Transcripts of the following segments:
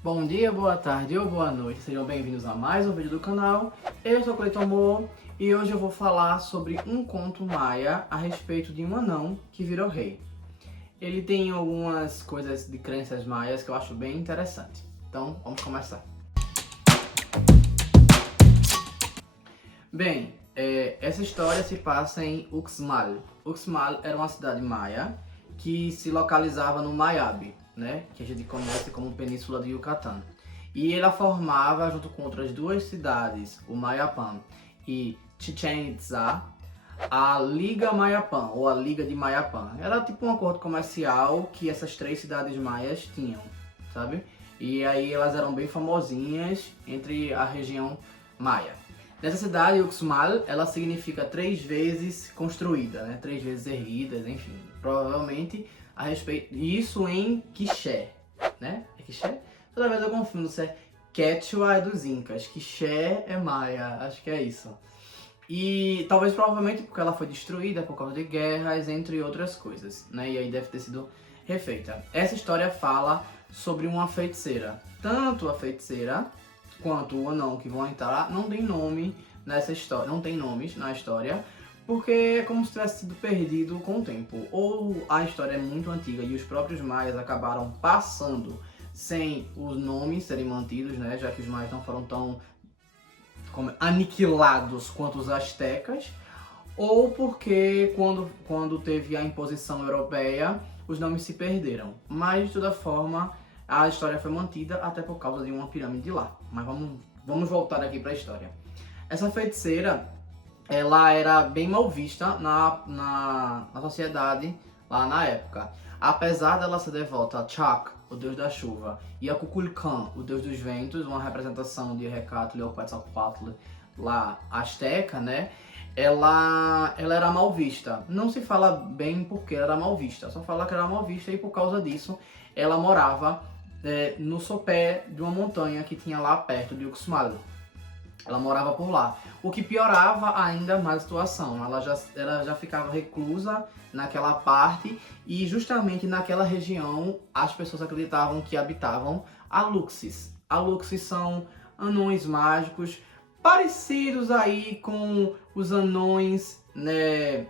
Bom dia, boa tarde ou boa noite, sejam bem-vindos a mais um vídeo do canal. Eu sou Cleiton Mo e hoje eu vou falar sobre um conto maia a respeito de um anão que virou rei. Ele tem algumas coisas de crenças maias que eu acho bem interessante. Então, vamos começar. Bem, essa história se passa em Uxmal. Uxmal era uma cidade maia que se localizava no Mayab, né, que a gente conhece como Península de Yucatán. E ela formava, junto com outras duas cidades, o Mayapán e Chichén Itzá, a Liga Mayapán, ou a Liga de Mayapán. Era tipo um acordo comercial que essas três cidades maias tinham, sabe? E aí elas eram bem famosinhas entre a região maia. Nessa cidade, Uxmal, ela significa 3 vezes construída, né? 3 vezes erguidas, enfim. Provavelmente a respeito isso em Quiché, né? É Quiché? Toda vez eu confundo se é Quechua é dos Incas, Quiché é maia, acho que é isso. E talvez provavelmente porque ela foi destruída por causa de guerras, entre outras coisas, né? E aí deve ter sido refeita. Essa história fala sobre uma feiticeira. Tanto a feiticeira quanto o anão que vão entrar não tem nome nessa história, não tem nomes na história, porque é como se tivesse sido perdido com o tempo. Ou a história é muito antiga e os próprios maias acabaram passando sem os nomes serem mantidos, né? Já que os maias não foram tão aniquilados quanto os astecas, ou porque quando teve a imposição europeia, os nomes se perderam. Mas de toda forma, a história foi mantida até por causa de uma pirâmide lá. Mas vamos voltar aqui para a história. Essa feiticeira, ela era bem mal vista na sociedade lá na época. Apesar dela ser devota a Chak, o deus da chuva, e a Kukulkan, o deus dos ventos, uma representação de Hecatl ou Quetzalcoatl lá asteca, né? Ela era mal vista. Não se fala bem porque ela era mal vista, só fala que era mal vista e por causa disso ela morava no sopé de uma montanha que tinha lá perto de Uxmal. Ela morava por lá, o que piorava ainda mais a situação. Ela já ficava reclusa naquela parte e justamente naquela região as pessoas acreditavam que habitavam Aluxes. Aluxes são anões mágicos parecidos aí com os anões, né,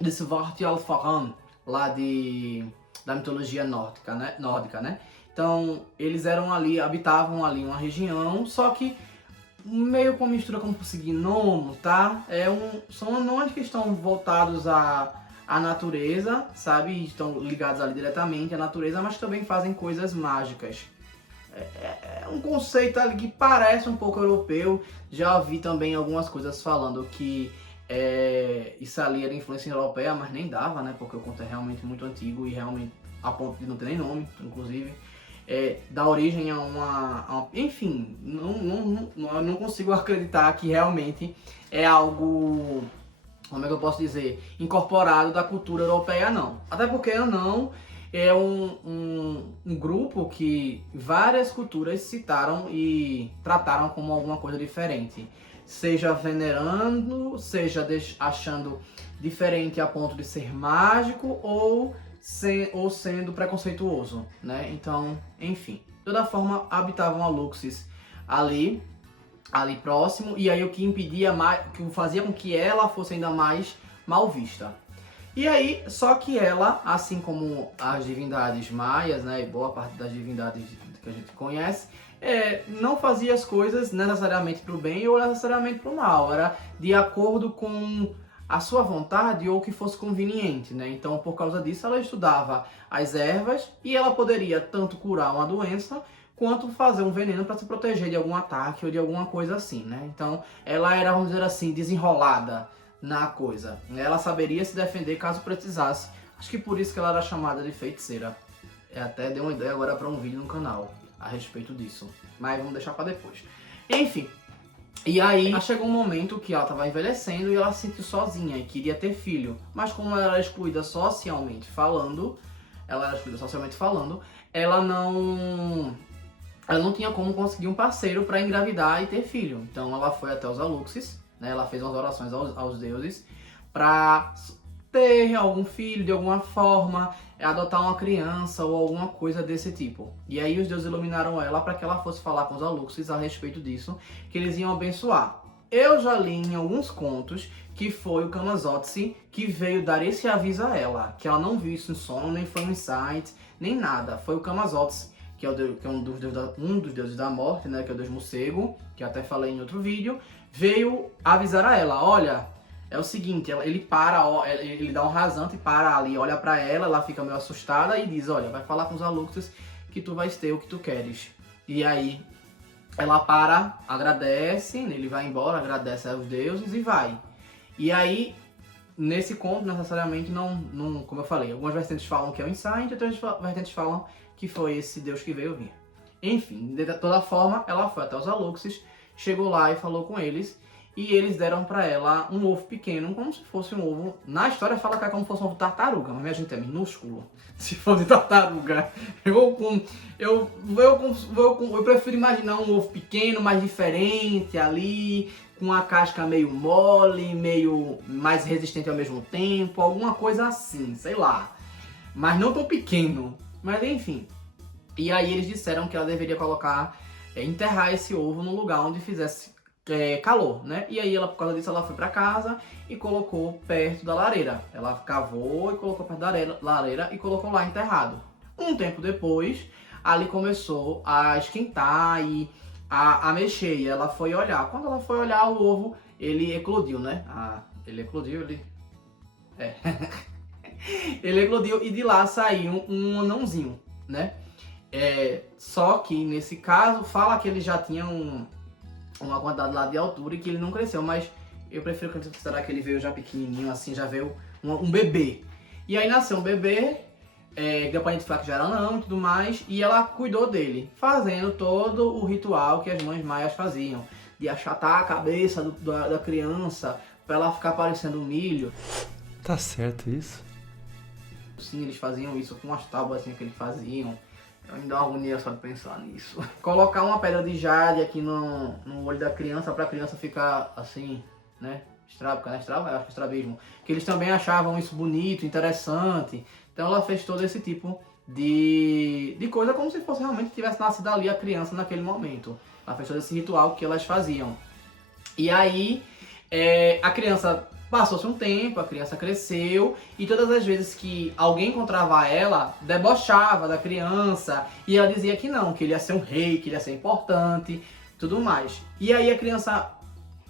de Svart Alfaran, lá da mitologia nórdica, né? Então, eles habitavam ali uma região, só que meio com mistura como fosse gnomo, tá? São anões que estão voltados à natureza, sabe? Estão ligados ali diretamente à natureza, mas também fazem coisas mágicas. É um conceito ali que parece um pouco europeu. Já vi também algumas coisas falando que isso ali era influência europeia, mas nem dava, né? Porque o conto é realmente muito antigo e realmente a ponto de não ter nem nome, inclusive. Dá origem enfim, não consigo acreditar que realmente é algo, como é que eu posso dizer, incorporado da cultura europeia, não. Até porque anão é um grupo que várias culturas citaram e trataram como alguma coisa diferente. Seja venerando, seja achando diferente a ponto de ser mágico ou sendo preconceituoso, né? Então, enfim. De toda forma, habitavam Aluxes ali próximo, e aí o que impedia mais, que fazia com que ela fosse ainda mais mal vista. E aí, só que ela, assim como as divindades maias, né, e boa parte das divindades que a gente conhece, não fazia as coisas necessariamente para o bem ou necessariamente para o mal. Era de acordo com a sua vontade ou o que fosse conveniente, né? Então, por causa disso, ela estudava as ervas e ela poderia tanto curar uma doença quanto fazer um veneno para se proteger de algum ataque ou de alguma coisa assim, né? Então, ela era, vamos dizer assim, desenrolada na coisa. Ela saberia se defender caso precisasse. Acho que por isso que ela era chamada de feiticeira. Até dei uma ideia agora para um vídeo no canal a respeito disso. Mas vamos deixar para depois. Enfim. E aí chegou um momento que ela estava envelhecendo e ela se sentiu sozinha e queria ter filho. Mas como ela era excluída socialmente falando, ela não tinha como conseguir um parceiro para engravidar e ter filho. Então ela foi até os Aluxes, né? Ela fez umas orações aos deuses para ter algum filho de alguma forma, adotar uma criança ou alguma coisa desse tipo. E aí os deuses iluminaram ela para que ela fosse falar com os Aluxes a respeito disso, que eles iam abençoar. Eu já li em alguns contos que foi o Camazotzi que veio dar esse aviso a ela, que ela não viu isso em sono, nem foi um insight, nem nada. Foi o Camazotzi, que é um dos deuses da morte, né, que é o deus morcego, que eu até falei em outro vídeo, veio avisar a ela, olha, é o seguinte, ele para, ele dá um rasante, para ali, olha pra ela, ela fica meio assustada e diz, olha, vai falar com os Aluxes que tu vais ter o que tu queres. E aí ela para, agradece, ele vai embora, agradece aos deuses e vai. E aí, nesse conto, necessariamente, não, como eu falei, algumas vertentes falam que é o insight, outras vertentes falam que foi esse deus que veio vir. Enfim, de toda forma, ela foi até os Aluxes, chegou lá e falou com eles, e eles deram pra ela um ovo pequeno, como se fosse um ovo. Na história fala que é como se fosse um ovo tartaruga, mas minha gente é minúsculo. Se fosse tartaruga, eu prefiro imaginar um ovo pequeno, mais diferente ali, com a casca meio mole, meio mais resistente ao mesmo tempo, alguma coisa assim, sei lá. Mas não tão pequeno, mas enfim. E aí eles disseram que ela deveria colocar, enterrar esse ovo num lugar onde fizesse calor, né? E aí ela, por causa disso, ela foi pra casa e colocou perto da lareira. Ela cavou e colocou perto da lareira e colocou lá enterrado. Um tempo depois, ali começou a esquentar e a mexer. E ela foi olhar. Quando ela foi olhar o ovo, ele eclodiu, né? Ele eclodiu, ele eclodiu e de lá saiu um anãozinho, né? Só que nesse caso, fala que ele já tinha uma quantidade lá de altura e que ele não cresceu, mas eu prefiro considerar que ele veio já pequenininho, assim, já veio um bebê. E aí nasceu um bebê, deu pra gente falar que já era anão e tudo mais, e ela cuidou dele, fazendo todo o ritual que as mães maias faziam, de achatar a cabeça da criança pra ela ficar parecendo um milho. Tá certo isso? Sim, eles faziam isso com as tábuas assim que eles faziam. Eu me dá uma agonia só de pensar nisso. Colocar uma pedra de jade aqui no olho da criança pra criança ficar assim, né? Estrábica, né? Eu acho que estrabismo. Que eles também achavam isso bonito, interessante. Então ela fez todo esse tipo de coisa como se fosse realmente tivesse nascido ali a criança naquele momento. Ela fez todo esse ritual que elas faziam. E aí a criança passou-se um tempo, a criança cresceu e todas as vezes que alguém encontrava ela, debochava da criança e ela dizia que não, que ele ia ser um rei, que ele ia ser importante, tudo mais. E aí a criança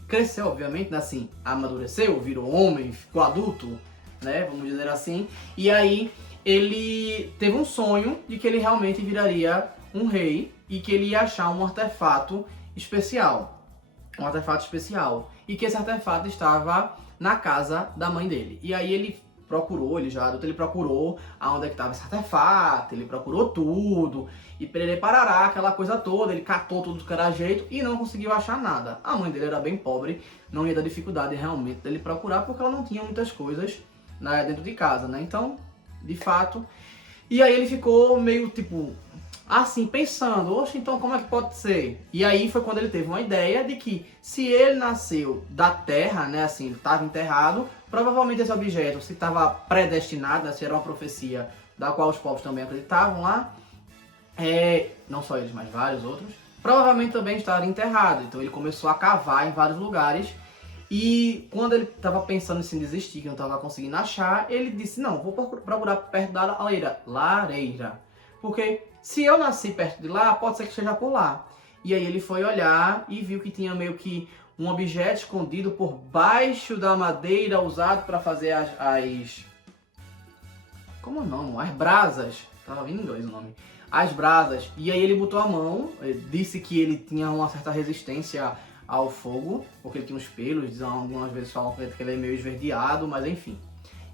cresceu, obviamente, assim, amadureceu, virou homem, ficou adulto, né, vamos dizer assim. E aí ele teve um sonho de que ele realmente viraria um rei e que ele ia achar um artefato especial. Um artefato especial. E que esse artefato estava na casa da mãe dele. E aí ele procurou, ele já adulto, ele procurou aonde é que estava esse artefato, ele procurou tudo, e pererê parará, aquela coisa toda, ele catou tudo que era jeito e não conseguiu achar nada. A mãe dele era bem pobre, não ia dar dificuldade realmente dele procurar, porque ela não tinha muitas coisas dentro de casa, né? Então, de fato... E aí ele ficou meio, tipo, assim, pensando, oxe, então como é que pode ser? E aí foi quando ele teve uma ideia de que se ele nasceu da terra, né, assim, ele estava enterrado, provavelmente esse objeto, se estava predestinado, né, se era uma profecia da qual os povos também acreditavam lá, não só eles, mas vários outros, provavelmente também estaria enterrado. Então ele começou a cavar em vários lugares e quando ele estava pensando em se desistir, que não estava conseguindo achar, ele disse, não, vou procurar perto da lareira, porque se eu nasci perto de lá, pode ser que esteja por lá. E aí ele foi olhar e viu que tinha meio que um objeto escondido por baixo da madeira usado para fazer como não? As brasas. Tava vindo em inglês o nome. As brasas. E aí ele botou a mão, disse que ele tinha uma certa resistência ao fogo, porque ele tinha uns pelos, algumas vezes falam que ele é meio esverdeado, mas enfim.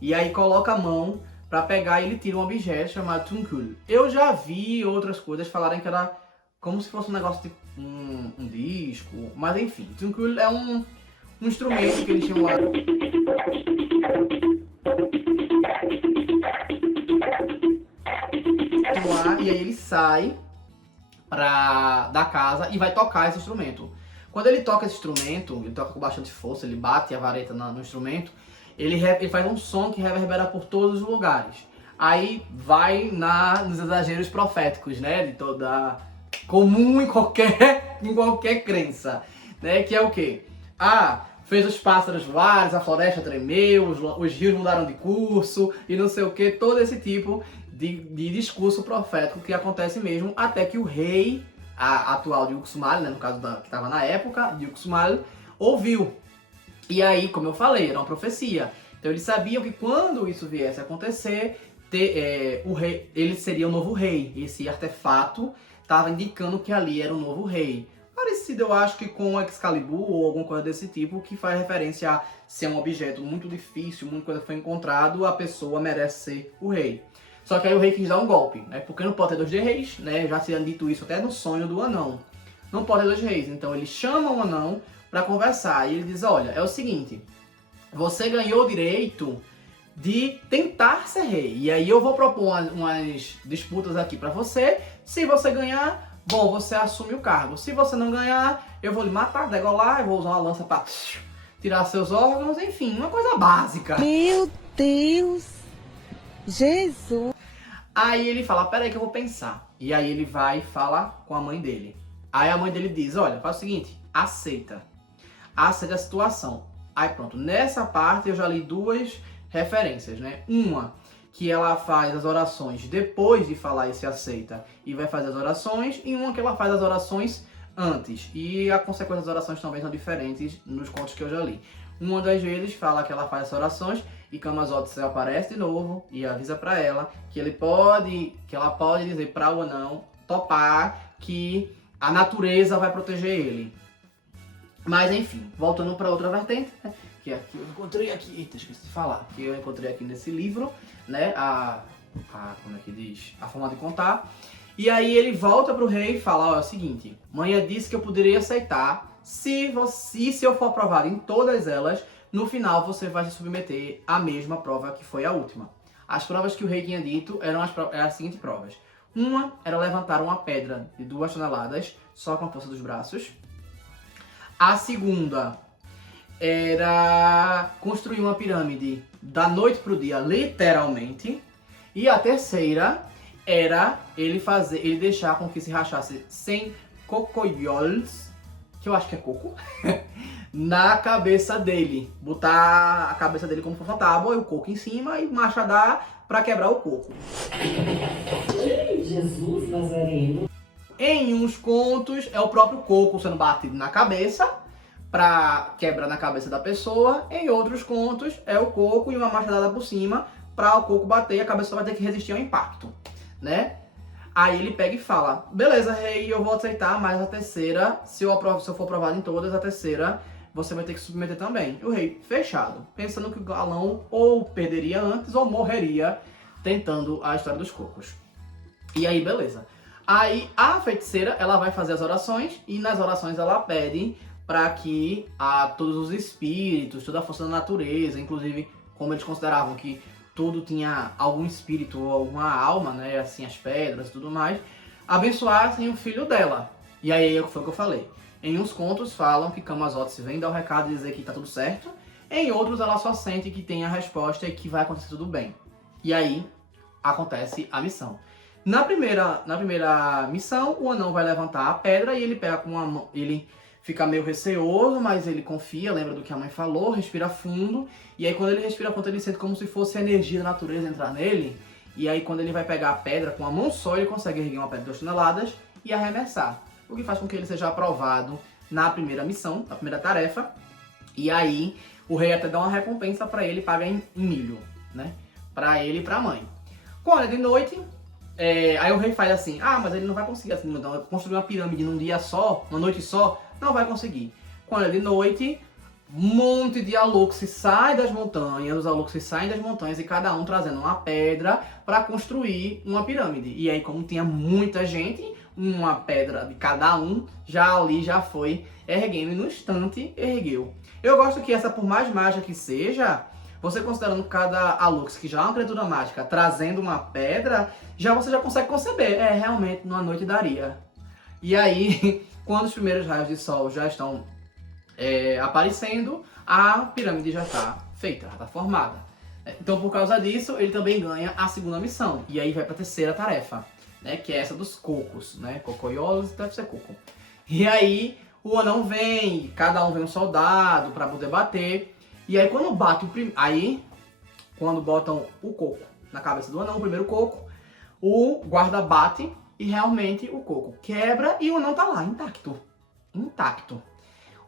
E aí coloca a mão pra pegar e ele tira um objeto chamado Tunkul. Eu já vi outras coisas falarem que era como se fosse um negócio tipo um disco, mas enfim. Tunkul é um instrumento que eles tinham lá. E aí ele sai da casa e vai tocar esse instrumento. Quando ele toca esse instrumento, ele toca com bastante força, ele bate a vareta no instrumento, ele faz um som que reverbera por todos os lugares. Aí vai nos exageros proféticos, né? De toda comum em qualquer crença, né? Que é o quê? Fez os pássaros voarem, a floresta tremeu, os rios mudaram de curso e não sei o que, todo esse tipo de discurso profético que acontece mesmo, até que o rei atual de Uxmal, né, no caso que estava na época de Uxmal, ouviu. E aí, como eu falei, era uma profecia. Então eles sabiam que quando isso viesse a acontecer, o rei, ele seria o novo rei. Esse artefato estava indicando que ali era o novo rei. Parecido, eu acho, que com o Excalibur ou alguma coisa desse tipo, que faz referência a ser um objeto muito difícil, muita coisa foi encontrado, a pessoa merece ser o rei. Só que aí o rei quis dar um golpe, né? Porque não pode ter dois reis, né? Já tinha dito isso até no sonho do anão. Não pode ter dois reis. Então ele chama o anão para conversar e ele diz, olha, é o seguinte, você ganhou o direito de tentar ser rei. E aí eu vou propor umas disputas aqui para você. Se você ganhar, bom, você assume o cargo. Se você não ganhar, eu vou lhe matar, degolar, eu vou usar uma lança para tirar seus órgãos, enfim, uma coisa básica. Meu Deus! Jesus! Aí ele fala, peraí que eu vou pensar. E aí ele vai e fala com a mãe dele. Aí a mãe dele diz, olha, faz o seguinte, aceita a situação. Aí pronto, nessa parte eu já li duas referências, né? Uma, que ela faz as orações depois de falar esse aceita e vai fazer as orações, e uma que ela faz as orações antes. E a consequência das orações também são diferentes nos contos que eu já li. Uma das vezes fala que ela faz as orações e Camazotz aparece de novo e avisa pra ela que ela pode dizer pra o anão topar que a natureza vai proteger ele. Mas enfim, voltando para outra vertente, né, que aqui eu encontrei aqui, eita, esqueci de falar, que eu encontrei aqui nesse livro, né, como é que diz? A forma de contar. E aí ele volta pro rei e fala, ó, é o seguinte, Manhã disse que eu poderia aceitar se eu for aprovado em todas elas, no final você vai se submeter à mesma prova que foi a última. As provas que o rei tinha dito eram as seguintes provas. Uma era levantar uma pedra de 2 toneladas, só com a força dos braços. A segunda era construir uma pirâmide da noite pro dia, literalmente. E a terceira era ele deixar com que se rachasse 100 cocoyols, que eu acho que é coco, na cabeça dele. Botar a cabeça dele como se fosse uma tábua e o coco em cima e machadar pra quebrar o coco. Jesus Nazareno. Em uns contos é o próprio coco sendo batido na cabeça pra quebrar na cabeça da pessoa. Em outros contos é o coco e uma machadada por cima pra o coco bater e a cabeça vai ter que resistir ao impacto, né? Aí ele pega e fala, beleza, rei, eu vou aceitar, mas a terceira, se eu for aprovado em todas, a terceira você vai ter que submeter também. O rei, fechado, pensando que o galão ou perderia antes ou morreria tentando a história dos cocos. E aí, beleza. Aí a feiticeira, ela vai fazer as orações e nas orações ela pede para que todos os espíritos, toda a força da natureza, inclusive como eles consideravam que tudo tinha algum espírito ou alguma alma, né, assim as pedras e tudo mais, abençoassem o filho dela. E aí foi o que eu falei. Em uns contos falam que Camazotz vem dar o recado e dizer que tá tudo certo, em outros ela só sente que tem a resposta e que vai acontecer tudo bem. E aí acontece a missão. Na primeira missão, o anão vai levantar a pedra e ele pega com uma mão, ele fica meio receoso, mas ele confia, lembra do que a mãe falou, respira fundo, e aí quando ele respira fundo ele sente como se fosse a energia da natureza entrar nele, e aí quando ele vai pegar a pedra com a mão só, ele consegue erguer uma pedra de 2 toneladas e arremessar, o que faz com que ele seja aprovado na primeira missão, na primeira tarefa, e aí o rei até dá uma recompensa para ele, paga em milho, né, para ele e para a mãe. Quando é de noite, aí o rei faz assim, mas ele não vai conseguir assim, então, construir uma pirâmide num dia só, numa noite só, não vai conseguir. Quando é de noite, um monte de Aluxes sai das montanhas, os Aluxes saem das montanhas e cada um trazendo uma pedra para construir uma pirâmide. E aí, como tinha muita gente, uma pedra de cada um, já foi erguendo e no instante ergueu. Eu gosto que essa, por mais mágica que seja, você considerando cada Alux, que já é uma criatura mágica, trazendo uma pedra, você já consegue conceber. Realmente, numa noite daria. E aí, quando os primeiros raios de sol já estão aparecendo, a pirâmide já está feita, já tá formada. Então, por causa disso, ele também ganha a segunda missão. E aí vai pra terceira tarefa, né? Que é essa dos cocos, né? Cocoiolos, deve ser coco. E aí, o anão vem, cada um vem um soldado pra poder bater. E aí, quando bate o primeiro... Aí, quando botam o coco na cabeça do anão, o primeiro coco, o guarda bate e realmente o coco quebra e o anão tá lá, intacto. Intacto.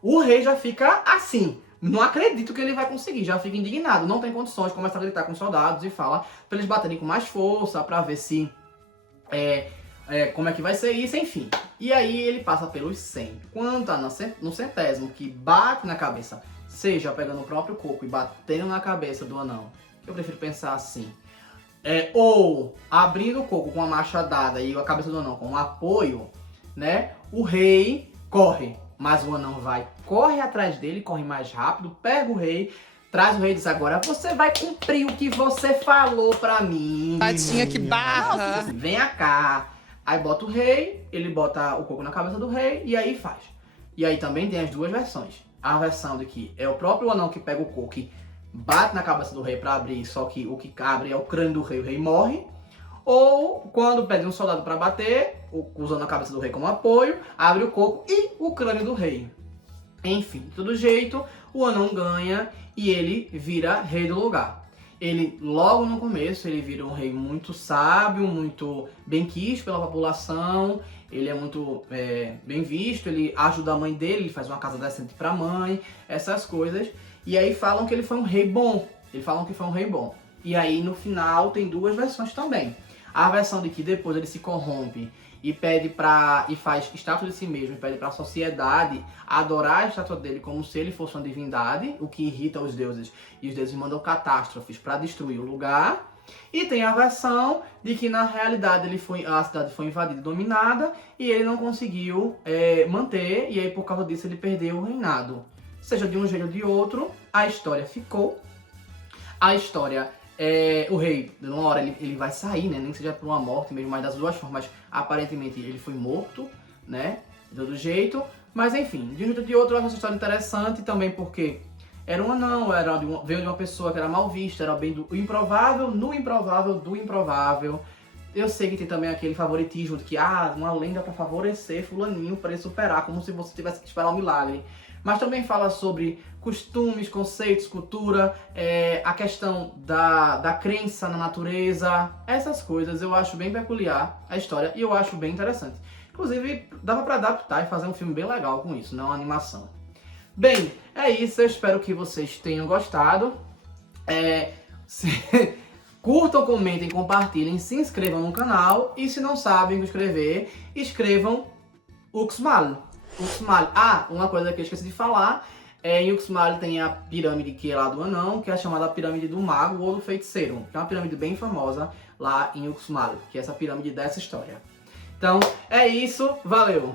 O rei já fica assim... Não acredito que ele vai conseguir, já fica indignado, não tem condições, começa a gritar com os soldados e fala pra eles baterem com mais força, pra ver se, como é que vai ser isso, enfim. E aí ele passa pelos 100. Quando tá no 100º, que bate na cabeça, seja pegando o próprio coco e batendo na cabeça do anão, eu prefiro pensar assim, ou abrindo o coco com a machadada e a cabeça do anão com um apoio, né, o rei corre. Mas o anão corre atrás dele, corre mais rápido, pega o rei, traz o rei e diz, agora você vai cumprir o que você falou pra mim. Patinha que barra. Nossa, venha cá. Aí bota o rei, ele bota o coco na cabeça do rei e aí faz. E aí também tem as duas versões. A versão de que é o próprio anão que pega o coco e bate na cabeça do rei pra abrir, só que o que abre é o crânio do rei, o rei morre. Ou quando pede um soldado para bater, usando a cabeça do rei como apoio, abre o coco e o crânio do rei. Enfim, de todo jeito, o anão ganha e ele vira rei do lugar. Ele, logo no começo, ele vira um rei muito sábio, muito bem quisto pela população. Ele é muito bem visto, ele ajuda a mãe dele, ele faz uma casa decente para a mãe, essas coisas. E aí falam que ele foi um rei bom. Eles falam que foi um rei bom. E aí no final tem duas versões também. A versão de que depois ele se corrompe e faz estátua de si mesmo, e pede para a sociedade adorar a estátua dele como se ele fosse uma divindade, o que irrita os deuses, e os deuses mandam catástrofes para destruir o lugar. E tem a versão de que na realidade a cidade foi invadida e dominada e ele não conseguiu manter, e aí por causa disso ele perdeu o reinado. Seja de um jeito ou de outro, a história ficou. A história... o rei, numa hora ele vai sair, né? Nem que seja por uma morte mesmo, mas das duas formas, aparentemente ele foi morto, né? De todo jeito. Mas enfim, de um jeito ou de outro, eu acho essa história interessante também porque era um anão, veio de uma pessoa que era mal vista, era bem do improvável, no improvável, do improvável. Eu sei que tem também aquele favoritismo de que, uma lenda pra favorecer fulaninho para ele superar, como se você tivesse que esperar um milagre. Mas também fala sobre costumes, conceitos, cultura, a questão da crença na natureza, essas coisas eu acho bem peculiar a história e eu acho bem interessante. Inclusive, dava pra adaptar e fazer um filme bem legal com isso, não uma animação. Bem, é isso, eu espero que vocês tenham gostado. Curtam, comentem, compartilhem, se inscrevam no canal e se não sabem o que escrever, escrevam Uxmal. Uma coisa que eu esqueci de falar, em Uxmal tem a pirâmide que é lá do anão, que é chamada pirâmide do mago ou do feiticeiro, que é uma pirâmide bem famosa lá em Uxmal, que é essa pirâmide dessa história. Então, é isso, valeu!